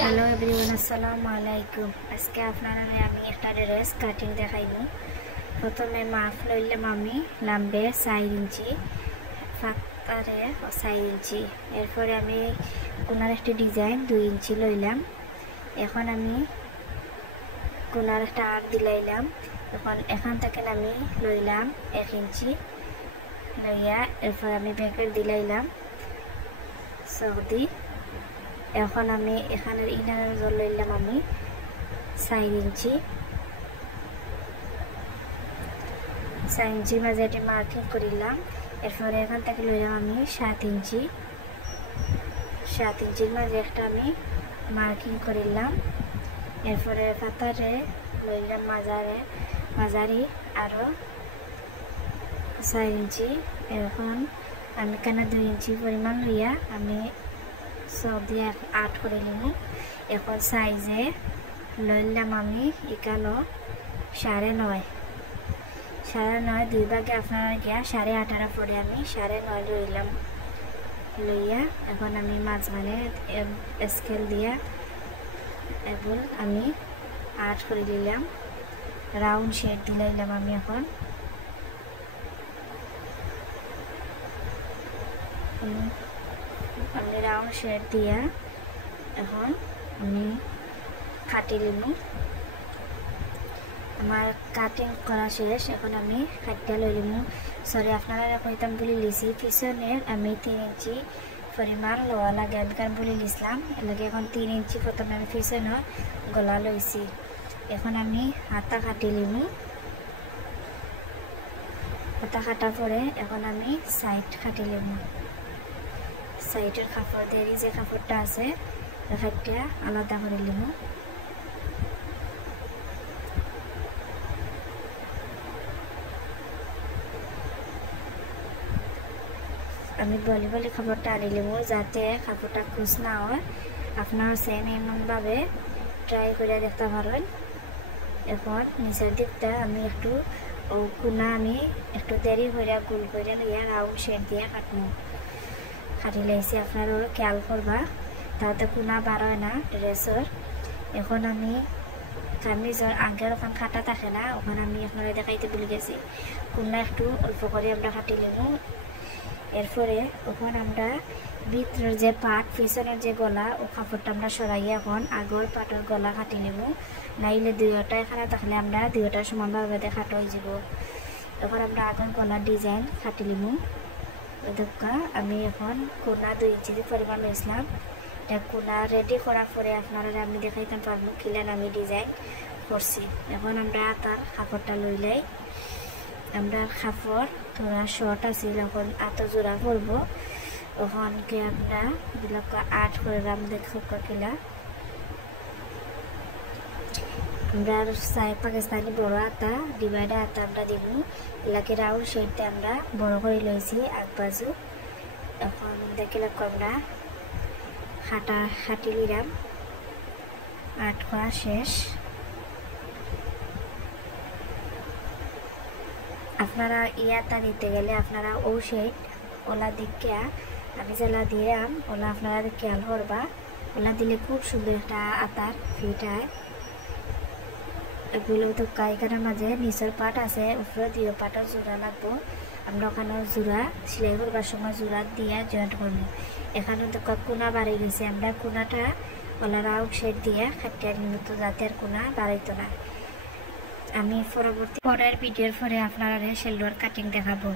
Hello everyone, আসসালামু আলাইকুম। আজকে আপনারা আমি একটা ড্রেস কাটিং দেখাইব। প্রথমে মাপ লইলাম আমি লাম্বে 4 ইঞ্চি, ফাঁকারে 4 ইঞ্চি। এরপরে আমি কোনার একটা ডিজাইন 2 ইঞ্চি লইলাম। এখন আমি কোনার একটা আর্ট দিলাইলাম। এখন এখান থেকে আমি লইলাম 1 ইঞ্চি লইয়া এরপর আমি ব্যাকেট দিলাইলাম সৌদি। এখন আমি এখানের ইনারের জল লইলাম আমি 4 ইঞ্চি। 4 ইঞ্চির মাঝে এটি মার্কিং করিলাম। এরপরে এখান থেকে লইলাম আমি 7 ইঞ্চি। 7 ইঞ্চির মাঝে একটা আমি মার্কিং করিলাম। এরপরে পাতারে লইলাম মাঝারি আরও 4 ইঞ্চি। এখন আমি কেনা 2 ইঞ্চি পরিমাণ লইয়া আমি সৌদি আর্ট করে নিব। এখন সাইজে লইলাম আমি একালো 9.5 2 ভাগে আপনারা গিয়া 8.5 পরে আমি 9.5 লইলাম। লইয়া এখন আমি মাঝখানে স্কেল দিয়া এবং আমি আর্ট করে দিলাম, রাউন্ড শেড দিলাইলাম আমি। এখন আমি রাউন্ড শেড দিয়া এখন আমি কাটি লিব। আমার কাটিং করা শেষ। এখন আমি কাটিয়া লই লিব। সরি আপনারা কইতাম বলে লিছি, পিছনের আমি 3 ইঞ্চি পরিমাণ লওয়া লাগে। আমি কারণ বলে লিসলাম এলাকে এখন 3 ইঞ্চি প্রথমে আমি পিছনে গলা লইছি। এখন আমি হাতা কাটি লিব। হাতা কাটার পরে এখন আমি সাইড কাটি লিব। সাইডের কাপড় দেরি যে কাপড়টা আছে একটা আলাদা করে লিব। আমি বলি কাপড়টা আনি লিব যাতে কাপড়টা খুশ না হয়। আপনারা সেম এমনভাবে ট্রাই করে দেখতে পারেন। এখন নিচের দিকটা আমি একটু কোনা আমি একটু দেরি করে গোল করে লইয়া রাউন্ড শেড দিয়ে কাটি লাইছি। আপনারও খেয়াল করবা তাতে কোনা বার হয় না ড্রেসের। এখন আমি কামিজের আগের ওখান কাটা থাকে না, ওখানে আমি আপনারা দেখাইতে ভুলে গেছি। কোনা একটু অল্প করে আমরা কাটি নেব। এরপরে ওখানে আমরা ভিতরের যে পাট পিছনের যে গলা ও কাপড়টা আমরা সরাইয়া এখন আগর পাটের গলা কাটি নেব। নাইলে দুইটা এখানে থাকলে আমরা দুইটা সমানভাবে কাটা হয়ে যাব। এখন আমরা আগর গলার ডিজাইন কাটি নেব। দেখা আমি এখন কোনা 2 ইঞ্চি পরিমাণ লইছিলাম। কোনা রেডি করার পরে আপনারা আমি দেখাইতে পারবো কিলান আমি ডিজাইন করছি। এখন আমরা তার কাপড়টা লইলাই। আমরা কাপড় থোড়া শর্ট আছে, এখন এত জোড়া করবো। ওখান কে আমরা আর্ট করে দেখো কিলা আমরা পাকিস্তানি বড় আতা ডিভাইডার আতা আমরা দিব। এলাকে রাউন্ড শেডটা আমরা বড় করে লইছি এক বাজু। এখন দেখিলে আমরা হাঁটি লিলাম। আর্ট করা শেষ। আপনারা ইয়াটা দিতে গেলে আপনারা ও শেড ওলা দিকে আমি যেলা দিলাম ওলা আপনারা খেয়াল করবা। ওলা দিলে খুব সুন্দর একটা আতার ফিট হয়। এগুলো তো কাইকারের মাঝে নিচের পাট আছে, উপরে দিয়ে পাটের জোড়া লাগবো। আমরা ওখানে জোড়া সেলাই করবার সময় জোড়া দিয়ে জয়েন্ট করবো। এখানে তো কোনা বাড়ি গেছে, আমরা কোনাটা ওলা রাউন্ড শেড দিয়ে খাটিয়ে নিব তো যাতে আর কোনা বাড়াইতো না। আমি পরের ভিডিওর পরে আপনারা সেলোয়ার কাটিং দেখাবো।